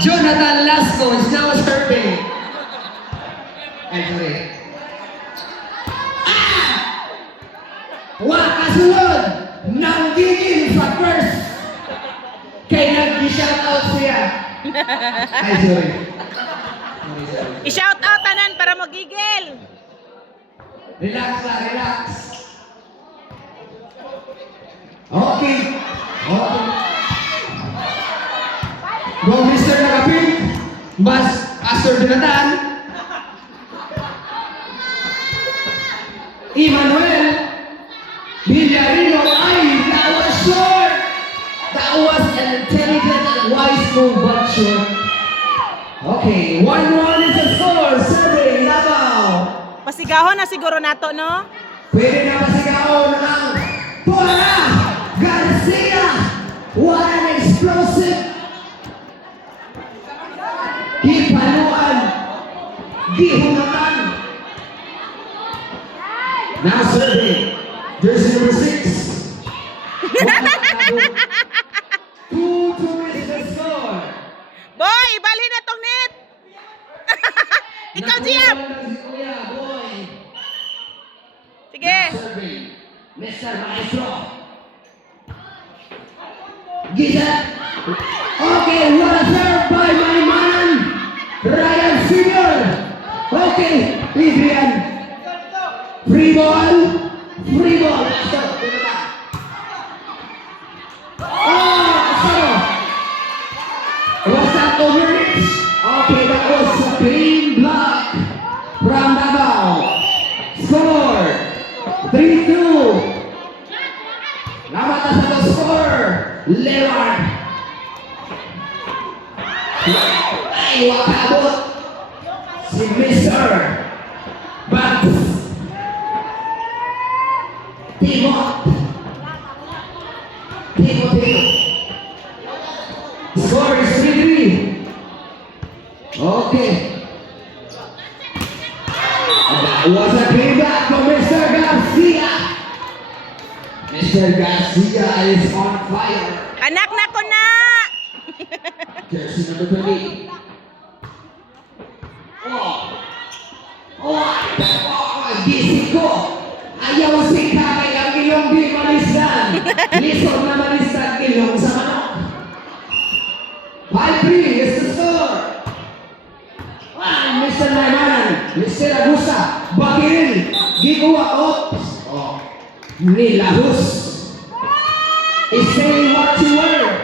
Jonathan Lasco is now serving. Ay, sorry. Kasunod! Nanggigil sa first! Kaya nag-shoutout siya. Ay, sorry. I-shout out tanan para magigil. Relax na, relax. Okay. Okay. Go, Mr. Nakapit. Master Jonathan. Emmanuel. Villarino. Ay, that was short. That was an intelligent and wise move, but short. Okay, 1-1 is the score. Serving Davao. Pasigahon na siguro nato, no? Pwede na pasigaw ng Bora Garcia. What an explosive. Gipanuan. Gihunatan. Now serving. Jersey number 6. 2-2 is the score. Boy, ibalhin na tong net. Ikaw, Giam. Sige. Mr. Maestro. Gisa. Okay, what a serve by my man, Ryan Sr. Okay, Adrian. Free ball. Free ball. Was that overreach? Okay, that was a clean block from Davao. Score 3-2. Namata sa score. Leward. Ay, wakabot. Si Mr. Banks. Timothy. Score is 3-3. Okay. That was a clean back from Mr. Garcia. Mr. Garcia is on fire. Anak na ko na. Jersey number 20. Gising ko. Ayaw si kakay ang ilong di malisdan. Lisod na malisdan ilong sa manok. 5-3 is the score. Mr. Naimanan, Mr. Agusta, Bakirin, Giguwa, oops. Nilahus. Is saying what you were.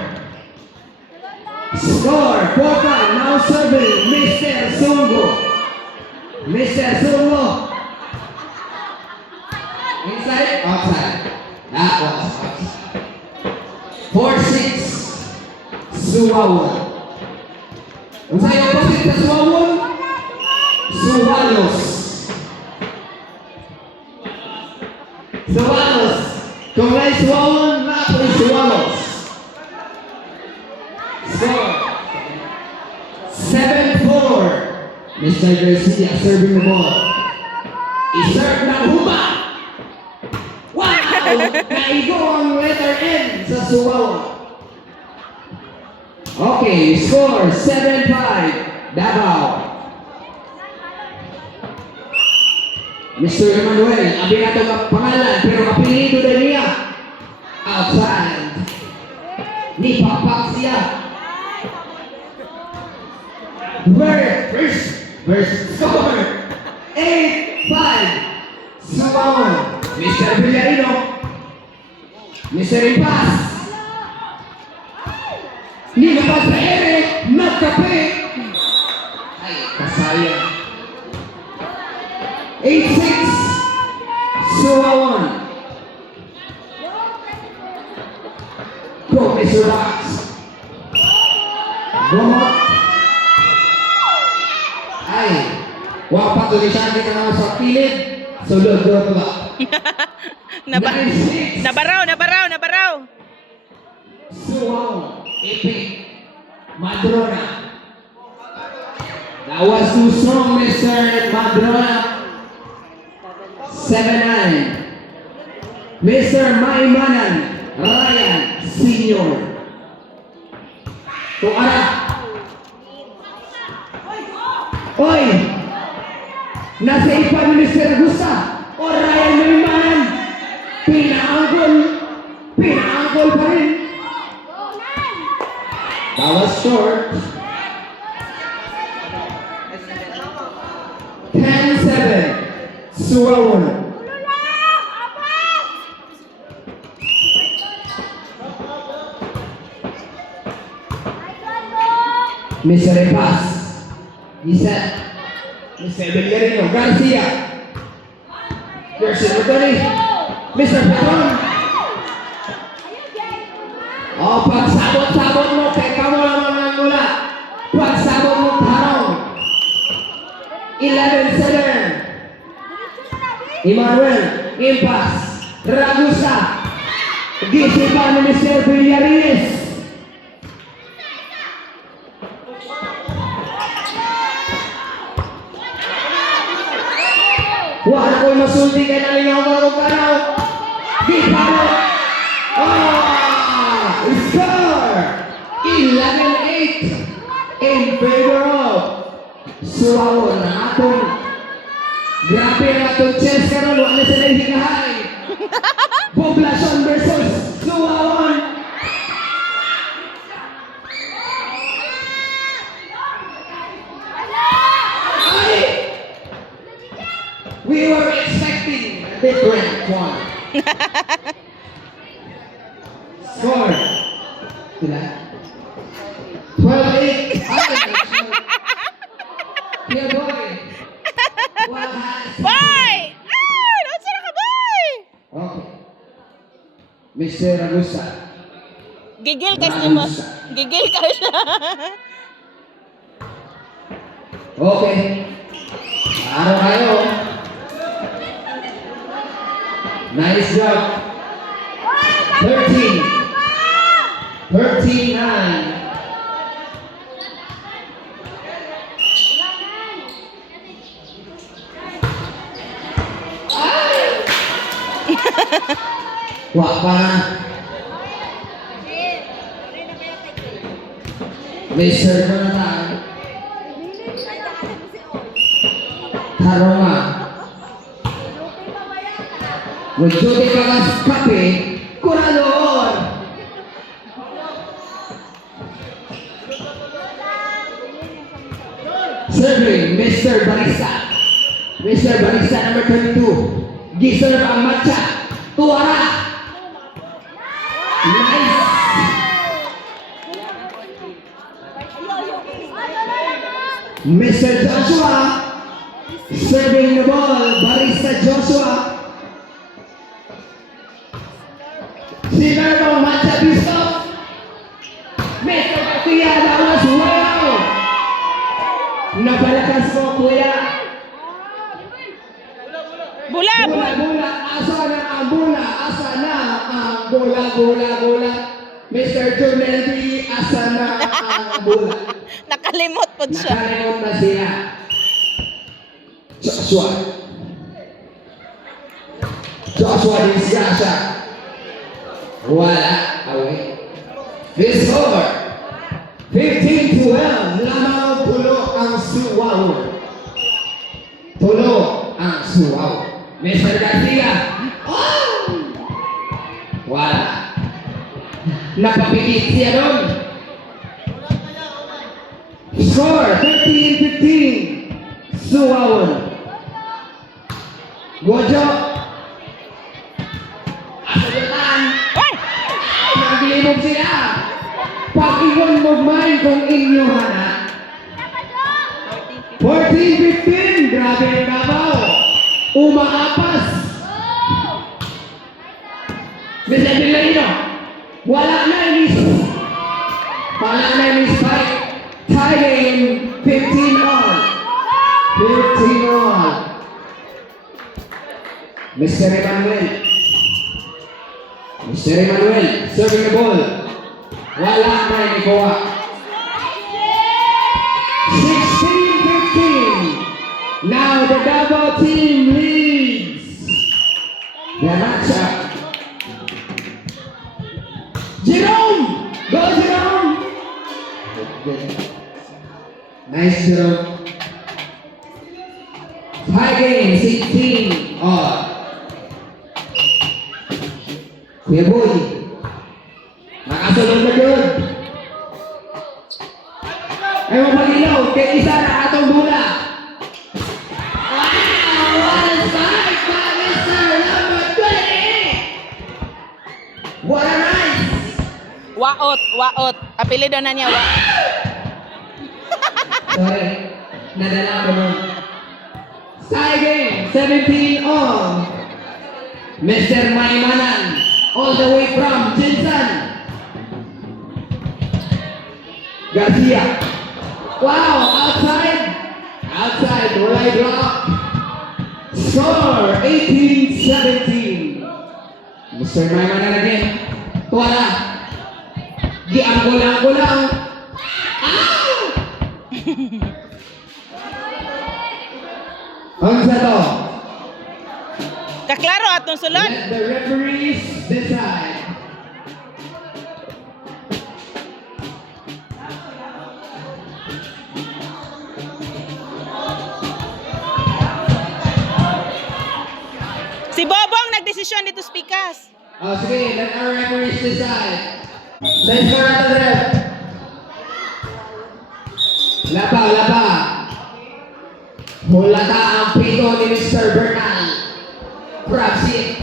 Score, 4-5, now serving Mr. Sungo. Mr. Sungo. Inside, outside. That was outside. 4-6. Suwawon. Kung sa'yo opposite sa Suwawon, Suwalos. Suwalos. Kung may Suwawon, napo yung Suwalos. Score 7-4. Mr. Garcia serving the ball. I-serve ng Huma. Wow! Naigo ang letter N sa Suwawon. Okay, score 7-5. Davao. Mr. Emmanuel, abi na itong pangalan, pero kapilido na niya. Outside. Ni Papak siya. Verse score 8-5. Suwawon. Mr. Villarino. Mr. Impas. Nilabas sa Eric. Nagkape. Ay, kasayang. 8-6. Suwawon. Go, Mr. Rox. Gomot. Ay, wapat ulit siya kita naman sa pilit. Sulod ko ito ba? Nabaraw. Suwawon. Epic. Madrona. That was too strong, Mr. Madrona. 7-9. Mr. Maimanan Ryan Sr. Tuara. Oy! Nasa ipa ni Mr. Gusta o Ryan Neyman. Pinaanggol pa rin. That was short. 10-7. Suwawon. Mr. Repas. Isa. Mr. Belgarino. Garcia. Garcia Rodoni. Mr. Patron. Oh, pagsabot-sabot mo, teka mo naman ang mula. Pagsabot mo, tarong. 11-7. Emmanuel. Impas. Ragusa. Gisipan ni Mr. Villarinis. Wala ko'y masulti kay nalingaw marong-karaw. Di palo. Score! 11-8 in favor of Suwawon. Atong grabe ang atong chess karon. Wala sila hikahay. Poblacion versus Suwawon. We were expecting a different one. Score. Sila. 12-8. Here, boy. Boy! Ah! Doon sila ka, boy! Okay. Mr. Ragusa. Gigil ka siya. Gigil ka siya. Okay. Araw kayo. Nice job. 13-9. Wah pa. May serve na tayo. Taroma. Magjuti ka nga sa kape, kurador. Serving, Mr. Barista. Mr. Barista number 22. Giserve ang matcha. Tuwara. Nice. Mr. Joshua. Serving the ball, Barista Joshua. Sinervo Matcha Bishop. Mr. Kuya, that was wow. Napalakas mo, Kuya. Bula, bula. Bula, asa na ang bula? Asa na ang bula? Mr. Juneldi, asa na ang bula? Nakalimot po siya. Nakalimot na sila. Joshua Disgasa. Wala. Away. This over. 15-12. Lamang pulo ang Suwawon. Pulo ang Suwawon. Mr. Garcia. Oh! Wala. Napapilit siya doon. Score 13-15. Suwawon. Gojo. Asagatan. Naglibog sila. Pag-iwan mo man kung inyo hana. 14-15. Grabe ang Davao. Umaapas. Mr. Villarino. Wala na inis fight. Tie game 15 all. 15 all. Mr. Emmanuel serving the ball. Wala na ikuha. 16-15. Now the Davao team leads the matchup. Jerome! Go Jerome! Nice Jerome. High game, 16 on. Kuya Boy, nakasunod na yun. Ay mapag-ilaw, kay isa na atong bola. Wow! What a strike by Mr. Number 20! What a nice! Waot. Apelido na niya, Waot. Sorry, nadala ko nun. Tie game, 17 on. Mr. Maimanan, all the way from Jinsan. Garcia. Wow, outside. Outside, right drop. Score, 18-17. Mr. Maimanan again. Tuwala. Gianggulang lang. Ah! Ang sa to? Kaklaro atong sulod. Let the referees decide. Si Bobong nagdesisyon dito Spikas. Oh, sige, let our referees decide. Let's go at the ref. Lapa. Hulata ang pito ni Mr. Bernal. Proceed.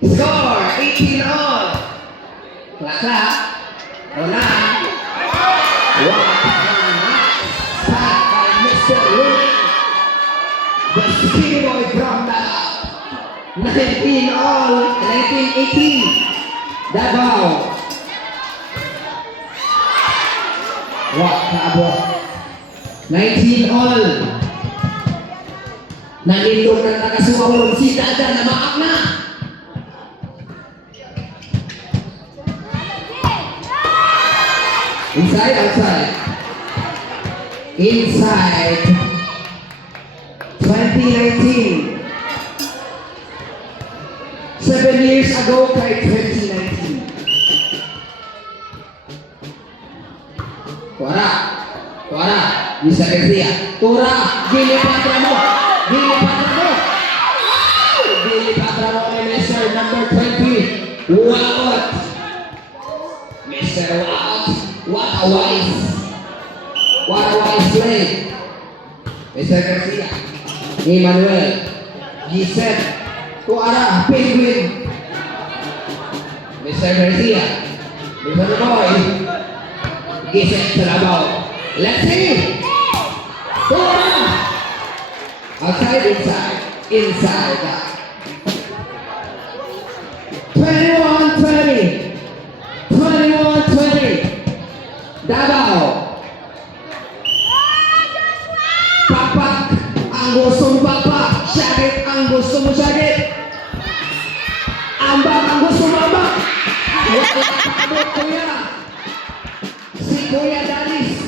Score, 18 all. Clap. Wala. Start by Mr. Rooney. The skinny boy from Davao. 19 all, 19-18. Davao. What kabo? 19 all. Nalindog ng nakasuwawalong si Dada na maak na. Inside, outside. Inside. 2019. 7 years ago kay 2019. Tuara. Bisa Garcia. Tura. Gili Patra mo ni Mr. Number 20. Waot. Mr. Waot. What a wise play. Mr. Garcia. Emmanuel. Gisette. Tuara. Penguin. Mr. Garcia. Mr. Boy. Gisette Salabao. Let's see. Tuara. Outside, inside. 21-20. Davao. Papak ang gusto mo papak. Syagit ang gusto mo syagit. Ambak ang gusto mo ambak. Wala kabot kuya. Si Kuya Dalis.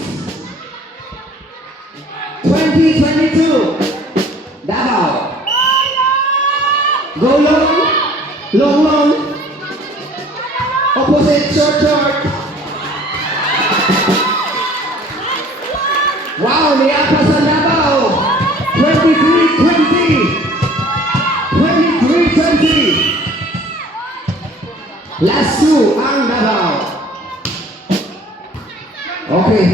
2022. Davao. Go long. Opposite short. Wow, niapa sa Davao. 23-20. Last two ang Davao. Okay.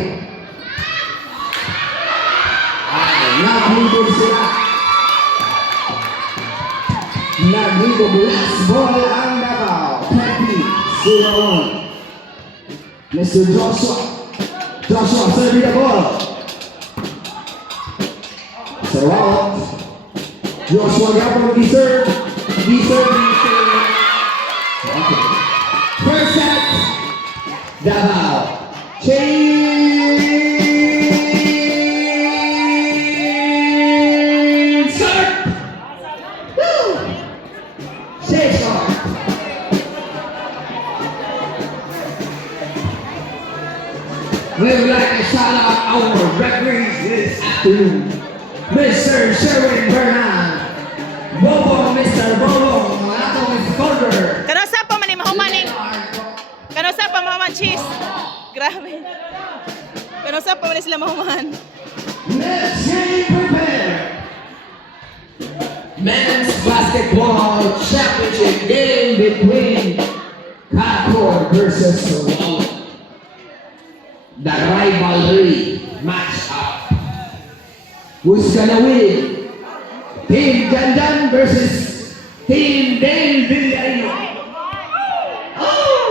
Naghibog sila. Last ball ang Davao. 20-01. Mr. Joshua, serving the ball. So out. Joshua Gabon, deserve. Okay. First set. Davao. Change. Start. Woo. Change start. We would like to shout out our referees this afternoon. Mr. Sherwin Bernal, Bobo, Mr. Bobo, atong scorer. Kano sa pa man ni mahuman cheese. Grabe. Kano sa pa man sila mahuman. Let's get prepared. Men's basketball championship game between Kakor versus Suwon. The rivalry match up. Who's gonna win? Team Janjan versus Team Dale Villarino. Oh!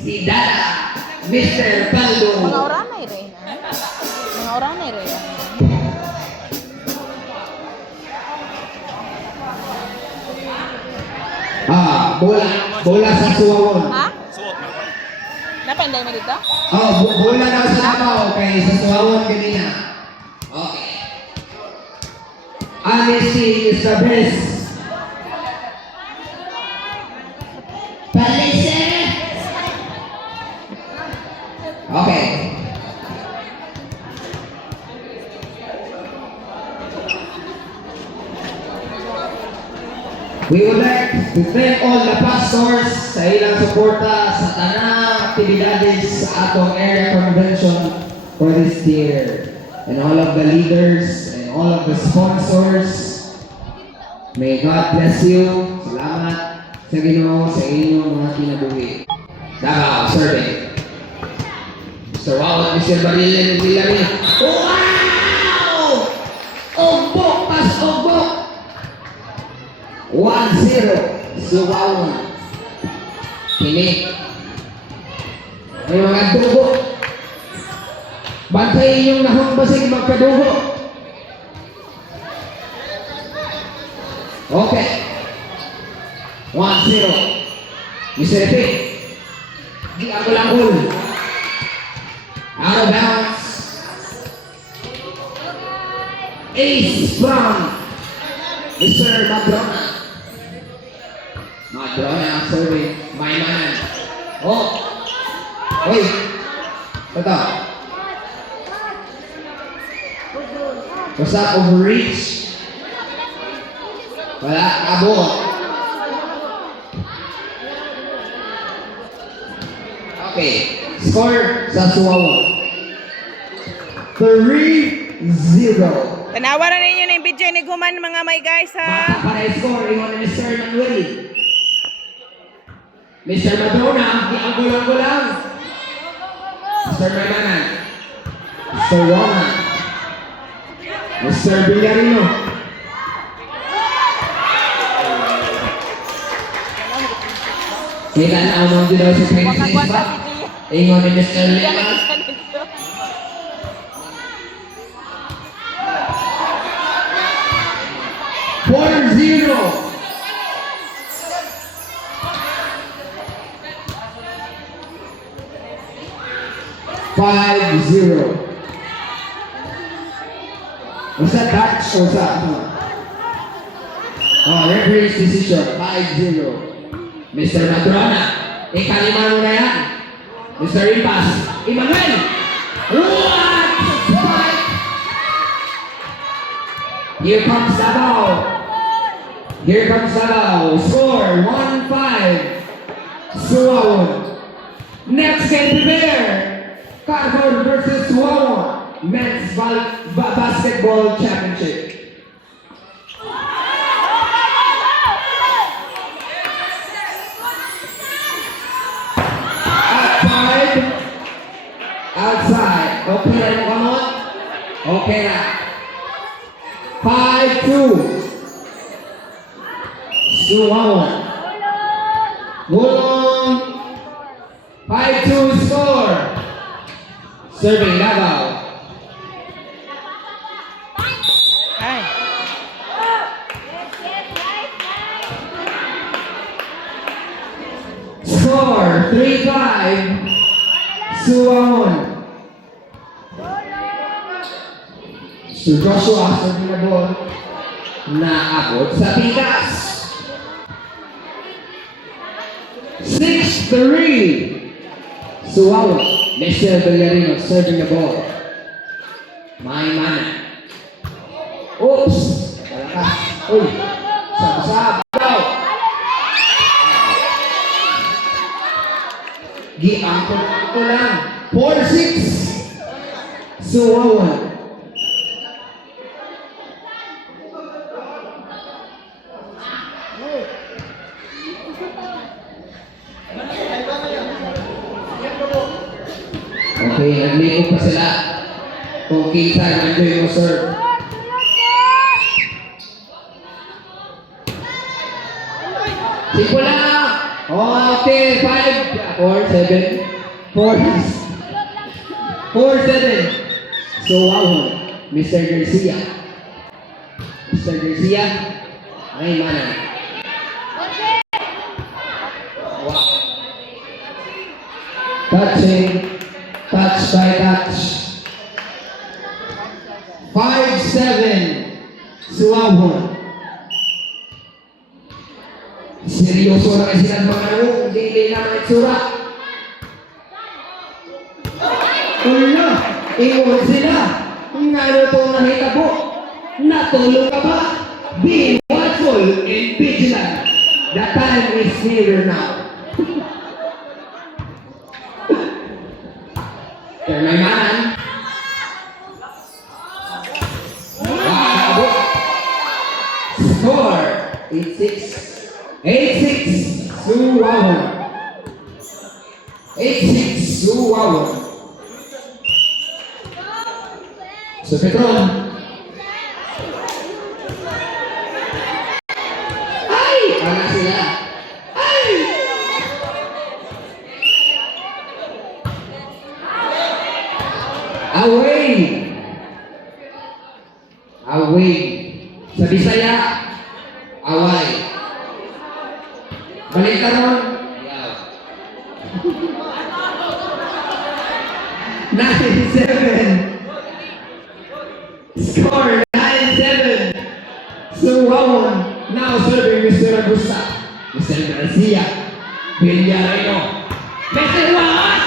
Si Dada, Mr. Mga Paldo. oranay rin. Mga oranay rin. Bola sa Suwon. Ha? Napanday mo dito? Oh, bola daw sa Davao kay sa Suwon kanina. Okay. Honesty is the best. Palise! Okay. We would like to thank all the pastors sa ilang suporta sa tanang aktibidades sa atong area convention for this year. And all of the leaders and all of the sponsors. May God bless you. Salamat sa Ginoo sa inyong mga kinabuhi. Davao, survey. Mr. Wow, Mr. Barilla ng Villarino. Wow! Ogbok, pas ogbok! 1-0 Suwon. Kini. May mga dugo. Bantayin yung nahong basig magkadugo. Okay. 1-0. Mr. P. Di ako lang ul. Out of bounds. Ace from Mr. Madrona. Madrona, sorry. My man. Oh. Oy. Ito. Basta overreach. Wala, abot. Okay. Score sa Suwon. 3-0. Tanawa na ninyo na yung video ni Guman mga may guys ha. Para score, ingon ni Mr. Manuel. Mr. Madrona, ang gulang-gulang. Mr. Mananan. Mr. Roman. Mr. Villarino. Kita na ang mga daw sa Chinese ba? Ingon ni Mr. Lima. 4-0. What's that Dutch or what's that? Oh, referee's decision, 5-0. Mr. Madrona, ikalima mo na yan. Mr. Impas, Emmanuel! What? Spike! Here comes Davao. Here comes Davao. Score 1-5. Suwon. Next game prepare. Kakor versus Suwon. Men's basketball championship. Outside. Okay na yung kamot? Okay na. 5-2. Suwon. Gulong. 5-2 score. Serving Davao. Ay. Score 3-5. Suwon. Si Joshua sa ginabol na abot sa pikas. 6-3. Suwon. Mr. Villarino serving the ball. My man. Oops. Malakas. Uy. Sab-sab. Go. Giangkot ko lang. 4-6. Suwon. Okay, nag-make pa sila. Kung kita, enjoy mo, sir. Simula! Okay, 5, 4, 7, 4, 7. So, wow, Mr. Garcia. Mr. Garcia, ay mana. Wow. Touching, touch by touch. 5-7. Suwahon. Seryoso na kasi ng mga laro, hindi naman itsura. Una, ingon sila. Ngano itong nakita po? Natulog ka ba? Be watchful and vigilant. The time is nearer now. Turn my man. Wow. Score 8-6. 8-6. Suwahon. 8-6. Suwahon. So, Petron. Ay! Para sila. Ay! Away! Away. Sa Bisaya, away. Balik ka ron. Yaw. 9-7. Score 9-7. Suwahon. Now serving Mr. Agusta. Mr. Garcia. Villareno. Mr. Wahat!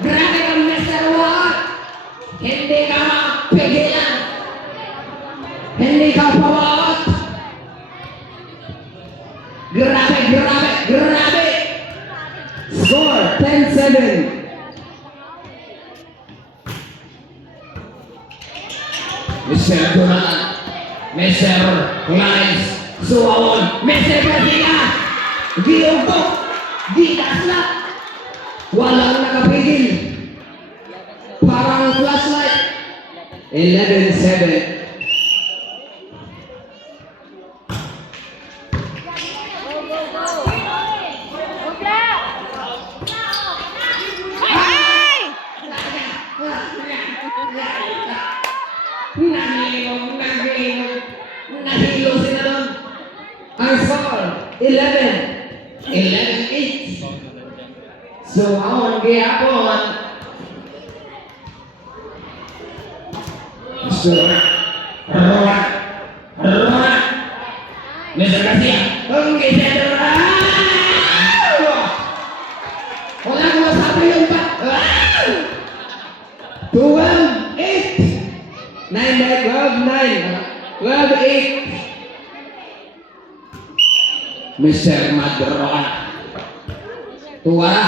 Grabe ka, Mr. Wahat! Hindi ka mapigilan. Hindi ka pawawat. Grabe, grabe, grabe! Score 10-7. Mr. Jonathan, Mr. Lines, Suwahon, Mr. Garcia, Giugo, Gitasla, walang nakapigil. Parang flashlight. 11-7. Ay! Nahilo sila doon. Ang score, 11-8. So, ang gihapon. Rowan. Mr. Garcia. Ang gisero. Wala ko masabi yun ba? 12-8. 12-8. Mr. Madroan. Tuwara.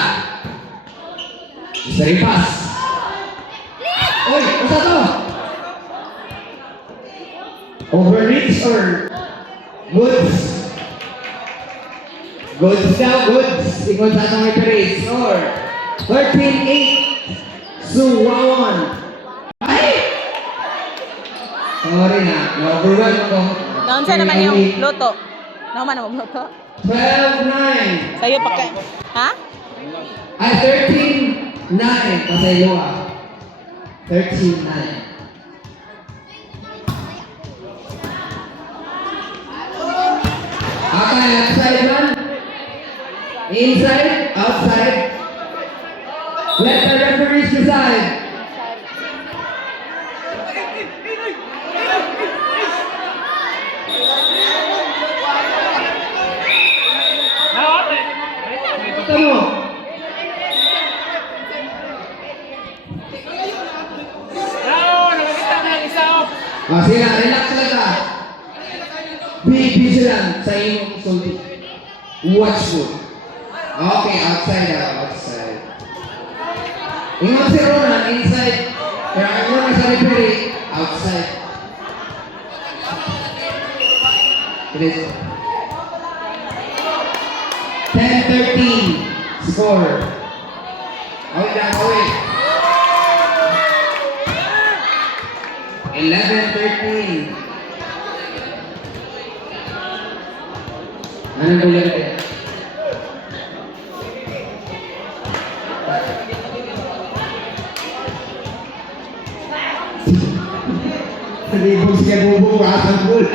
Mr. Ipas. Oy, usa to? Overreach or goods? Goods daw, goods. Ikaw sa atong referee. Score 13-8. Suwahon. Ay! Sorry na. Na-overwhelm ako. Naon sa naman yung luto? Naon man ang luto? 12-9. Sa'yo pa kayo. Ha? Ay, 13-9. Pasayo ah. 13-9. Okay, outside man. Inside, outside. Let the referees decide. Ito mo. Sige, relax lang ka. Be vigilant sa iyong sulti. Watchful. Okay, outside ah, outside. Ingat si Ronan, inside. Pero ang Ronan sa referee, outside. Please. 10-13 score. Okay, away. 11-13. Anong ulit? Libog siya bubukas ang bola.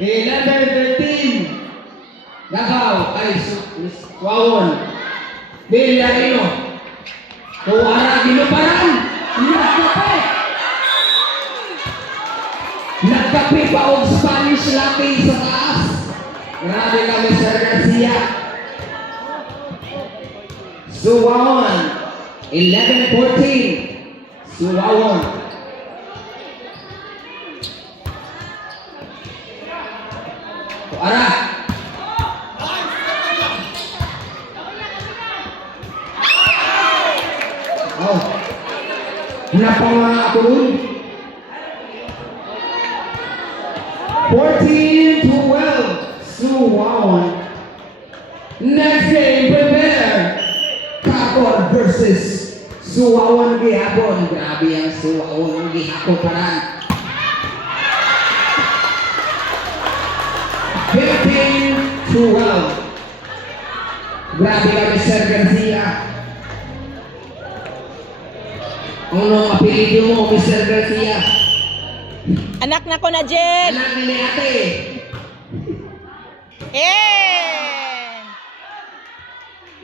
11-13. Gagaw ay Wawon. Villarino. Kuwara ginuparan. Nagkape. Nagkape pa og Spanish latte sa taas. Grabe ka, Mr. Garcia. Suwawon. 11-14. Suwawon. Kuwara. Oh. Napang ako dun. 14-12. Suwawon. Next game, prepare. Kapon versus Suwawon gihapon. Grabe ang Suwawon gihapon paran. 15-12. Grabe ka, Mr. Garcia. Anong apelido mo, Mr. Garcia? Anak na ko na, Jen. Anak ni ate.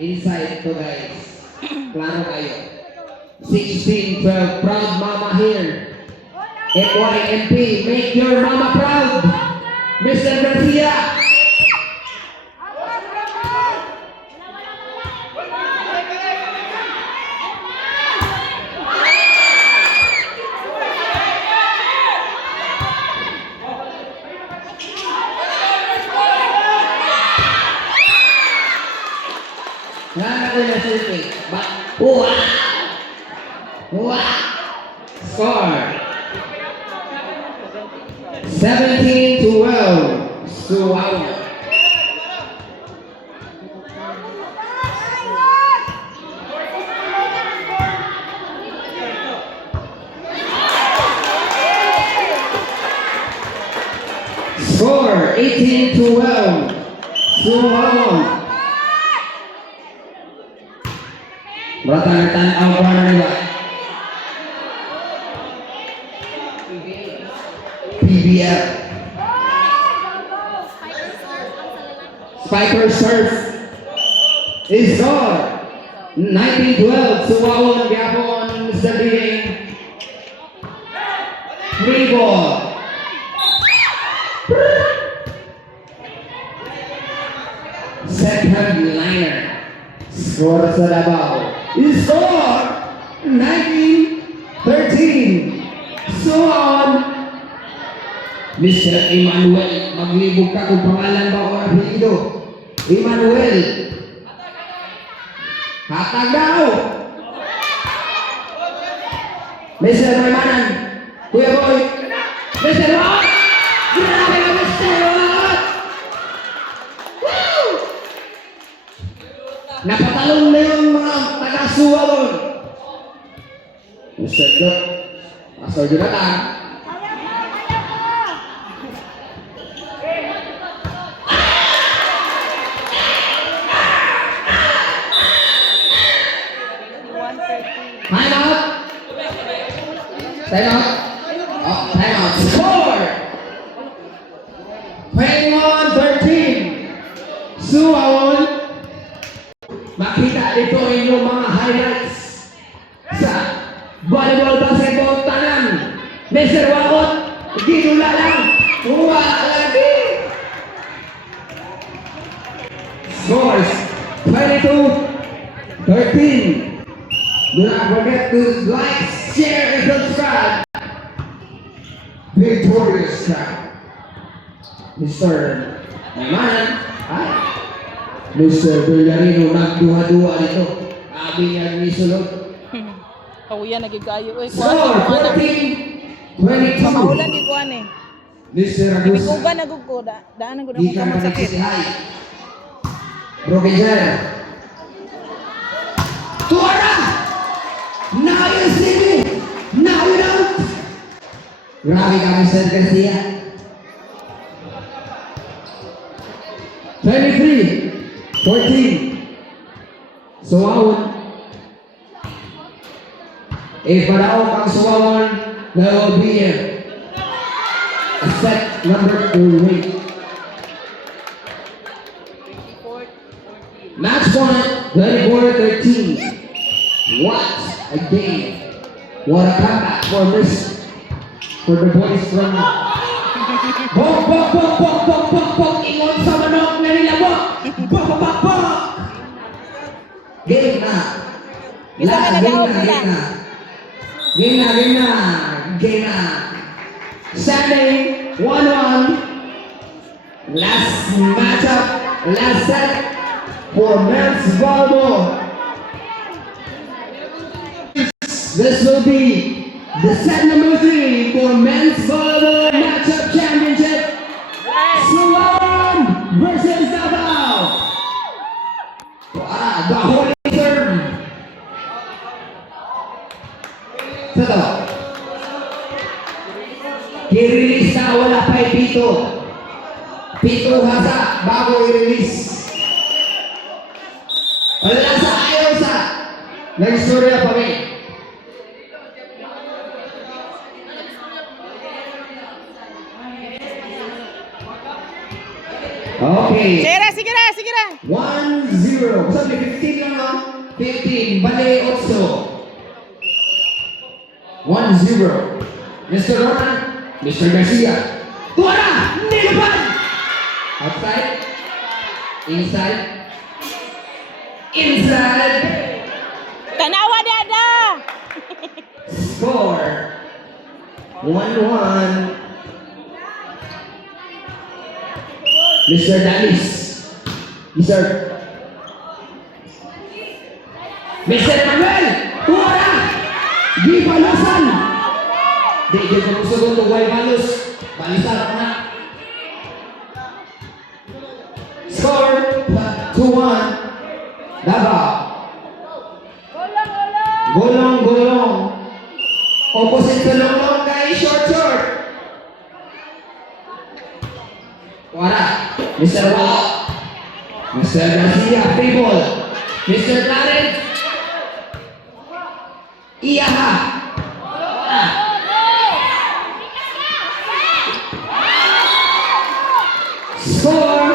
Inside to guys. Klaro kayo. 16-12. Proud mama here. FYMP. Make your mama proud. Mr. Garcia. Score 17-12. Suwawon. Score 18-12. Suwawon. Beratan tanaw pa na nila. PBL. Spiker serve is on. 19-12. Suwawon gapon sa game. Free ball. Second liner. Score sa Davao. Is on 19-13. Suwawon. Mr. Emmanuel, maglibog ka kung pangalan ba o apelido. Emmanuel. Hatag daw. Mr. Maymanan. Kuya Boy. Mr. Watt. Grabe ka, Mr. Watt. Woo! Napatalong na yung mga taga-Suwawon. Mr. Dot. Pastor Jonathan. Time out. Time out. Oh, time out. Score. 21-13. Suwawon. Makita dito inyong mga highlights sa volleyball basketball tanan. Mr. Wakot, ginula lang. Huwa lagi. Scores 22-13. Do not forget to like, share, and subscribe. Victorious crowd. Mr. Maymanan. Hi. Mr. Villarino, nagduha-duha dito. Abi niya nisulod. Kauyan nagigayo. Uy, Score kuha. 14-22. Maulan di kuha ni. Mr. Agus. Bikuga na gugko. Daanan ko na Di kung ka masakit. nagsisihay. Broken Tuara! Now you see me. Now you don't. Grabe ka, Mr. Garcia. 23-14. Suwawon. If Paraok ang suwawon, there will be a set number 2 win. Match point, 24-13. What a game. What a comeback for the boys from Bok, bok, bok, bok, bok, bok, bok, ingon sa manok na nilabok. Bok, bok, bok, bok. Game na. Isa ka nag-out nila. Game na. Standing 1-1. Last matchup, last set for men's volleyball. This will be the set number 3 for men's volleyball matchup championship. Suwon versus Davao. The holy term. Ito. I-release na wala pa Pito. Pito hasa bago i-release. Wala sa ayaw sa. Nag-istorya pa rin. Okay. Sige na. 1-0. Sabi, 15 lang no? 15. Bale, 8. 1-0. Mr. Roman, Mr. Garcia. Tuwara! Nilapan! Outside. Inside. Inside. Tanawa dada. Score. 1-1. Mr. Dalis. Mr. Manuel. Tuwara! Di balasan. Di ko segundo guay balos. Balisan ako na. Score 2-1. Davao. Golong. Opposite sa long guys, short. Wala. Mr. Wao. Mr. Garcia, free ball. Mr. Clarence. Iyaha. Score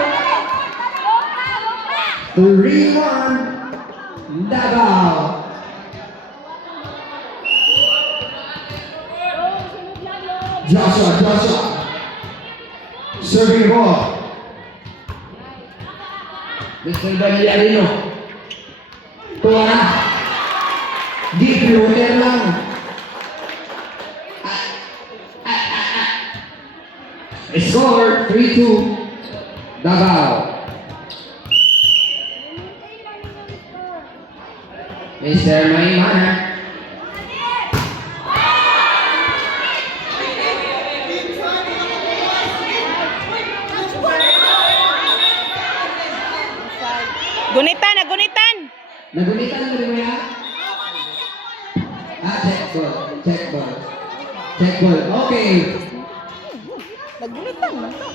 3-1 Davao. Joshua. Serving ball. Mr. Danielino. Tuwara. Deep floater lang. Score 3-2 Davao. Mr. Maymana. Gunitan. Nagunitan mo rin mo yan? Check ball. Okay. Nagunitan man to.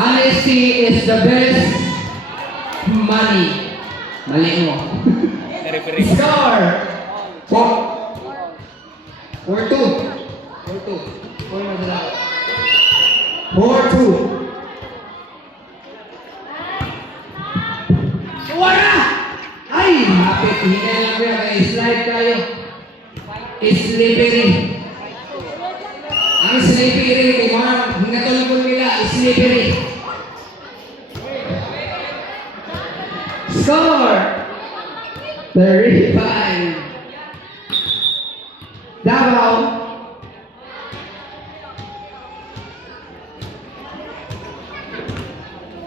Honesty is the best money. Mali mo. Score 4-2. 4-2. Wala! Ay! Hapit. Hinay lang kaya. May slide tayo. Slippery. Ang slippery. Kung mga hingatulog nila, slippery. Score! 35. Davao.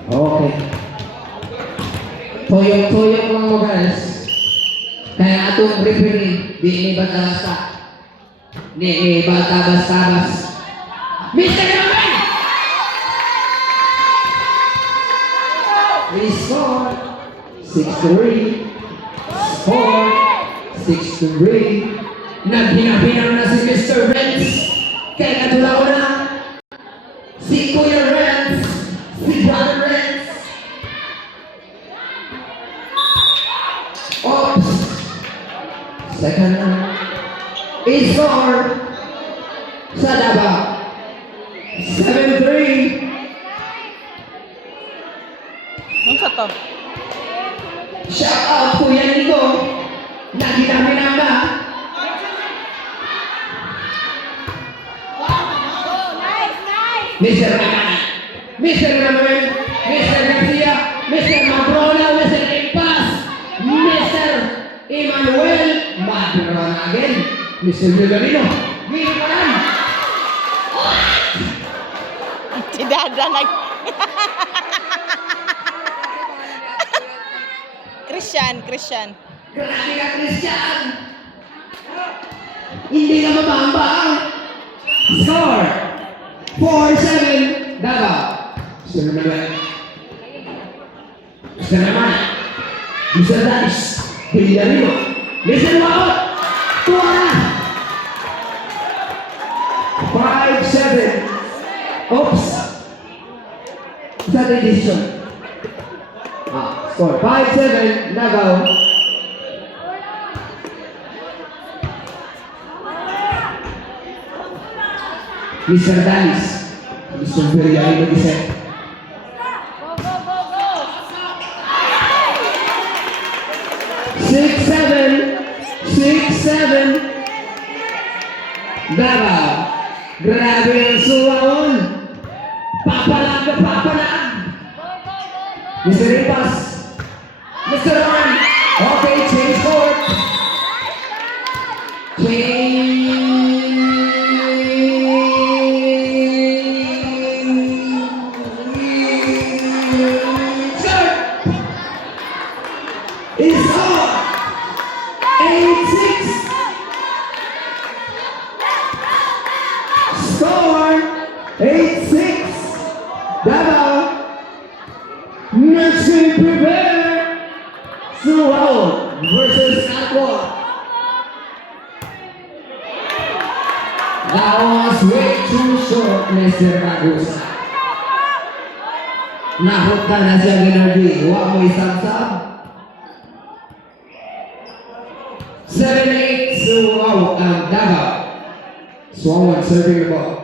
Okay. Toyok lang mo guys. Kaya atong referee, di ni basta-basta. Ni basta-basta. Mr. Naman! We score 6-3. Score 6-3. Naghinapinang na si Mr. Renz. Kaya natulaw na si Kuya Renz, si Brother Renz. Oops. Second na. I-score sa Davao. 7-3. Ano sa to? Shout out Kuya Nico. Naghinapinang na. Mr. Macan, Mr. Manuel, Mr. Garcia, Mr. Mabrona, Mr. Impas, Mr. Emmanuel, Madron again, Mr. Villagrino, Gilmaran. Si Dada nag... Christian. Grabe ka, Christian! Hindi ka mabamba. Score! 4-7, Davao. Mr. Manuel. Mr. Naman. Mr. Danis. Villarino. Mr. Waot. Tuwala. 5-7. Oops. Is that a decision? Score 5-7, Davao. Mr. Danis. Mr. Villarino Giselle. Six, seven. Davao. Grabe ang suwaon. Papalag. Mr. Ripas. Mr. Ron. Okay, change court. Is on 8-6. Score 8-6. Davao. Nursing prepare. Suwao versus Aqua. That was way too short, Mr. Ragusa. Nahot ka na siya ginardi. Huwag mo isang-sab. 7-8, Suwao ang Davao. Suwao serving the ball.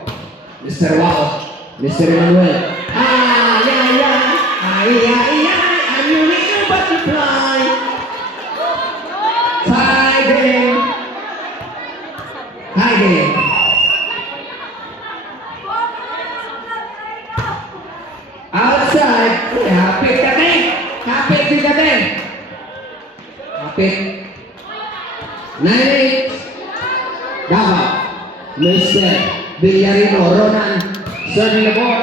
Mr. Wao, Mr. Emmanuel. I'm your little butterfly. Tie game. Outside. Hapit kami. Hapit. 9-8. Davao. Mr. Villarino, Ronan. Serving the ball.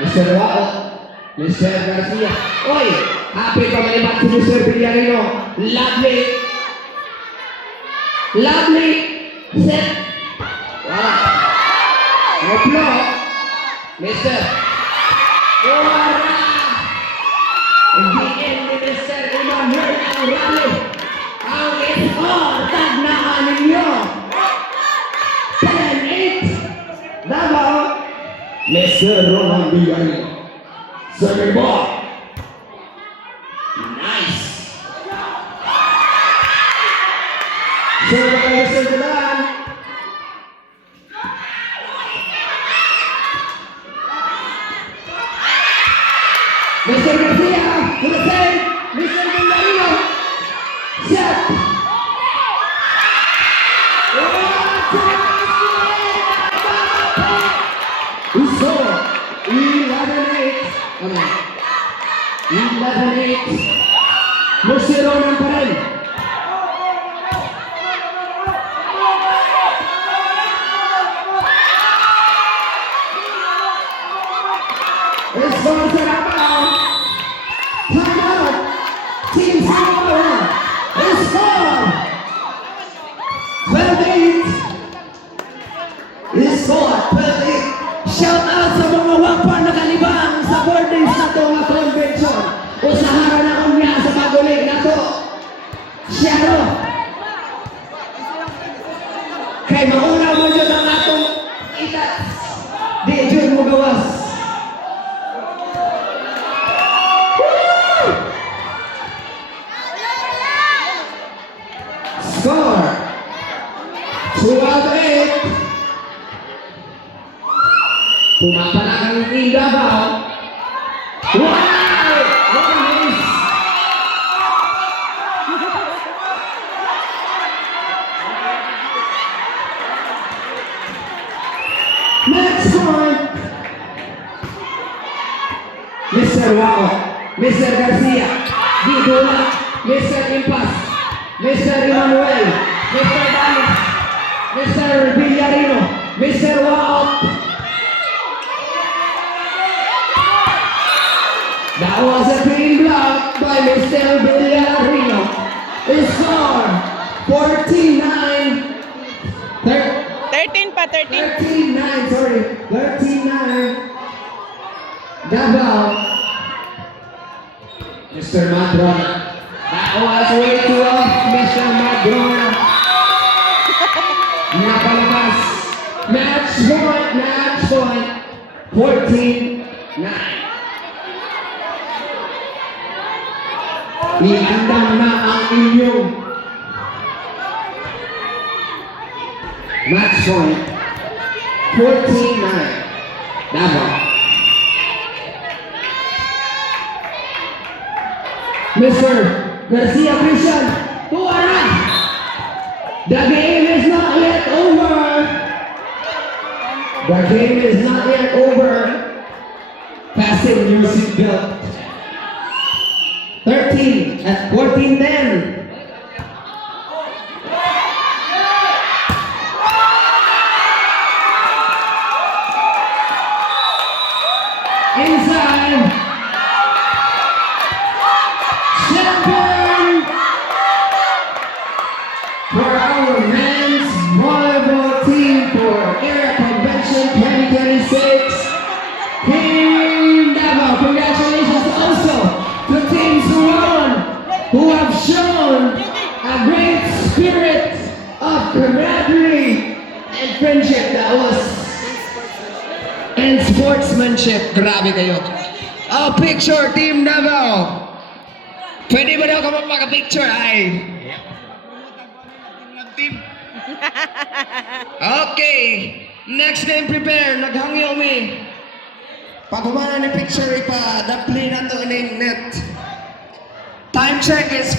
Mr. Wao. Mr. Garcia. Oy! Happy pa malibat si Mr. Villarino. Lovely. Set. Wala. No block. Mr. Wala. Hindi ni Mr. Emmanuel ang rally. Ang score. Tagnaan ninyo. 10-8. Davao. Mr. Ronan Villarino. Serving ball. Nice. Serving by Mr. Galan. Mr. Garcia to the save. Mr. Villarino. Set. We score 11-8. 11-8. Mr. Ronan pa rin. Score sa Davao. Time out. Team Singapore. Score 12-8. Score 12-8. Shout out sa mga wapa nakalibang sa birthdays na ito nga convention. Usaharan na kami sa pagulig na ito. Pumapalakan ng Team Davao. Wow! What a miss! Match point! Mr. Wao, Mr. Garcia, Di Dula, Mr. Impas, Mr. Emmanuel, Mr. Dalis, Mr. Villarino, Mr. Wao. That was a clean block by Mr. Villarino. The score, 49. 13 pa, 13. 13-9, sorry. 13-9. Davao. Mr. Madrona. That was way too off, Mr. Madrona. Napalabas. Match point. 14-9. Iandam na ang inyong match point. 14-9. Davao. Mr. Garcia Christian, tuwara! The game is not yet over. The game is not yet over. Fasten your seatbelt. 13 at 14-10. Inside. Champion for our men's volleyball team for Area Convention 2026. Team Davao, congratulations also to Team Suwon, who have shown a great spirit of camaraderie and friendship and sportsmanship. Grabe kayo. Oh, picture, Team Davao. Pwede ba daw ka magpaka-picture? Ay. Okay. Next name prepare. Naghangyo mi. Pag humana ni picture, ipa-dapli na to in net. Time check is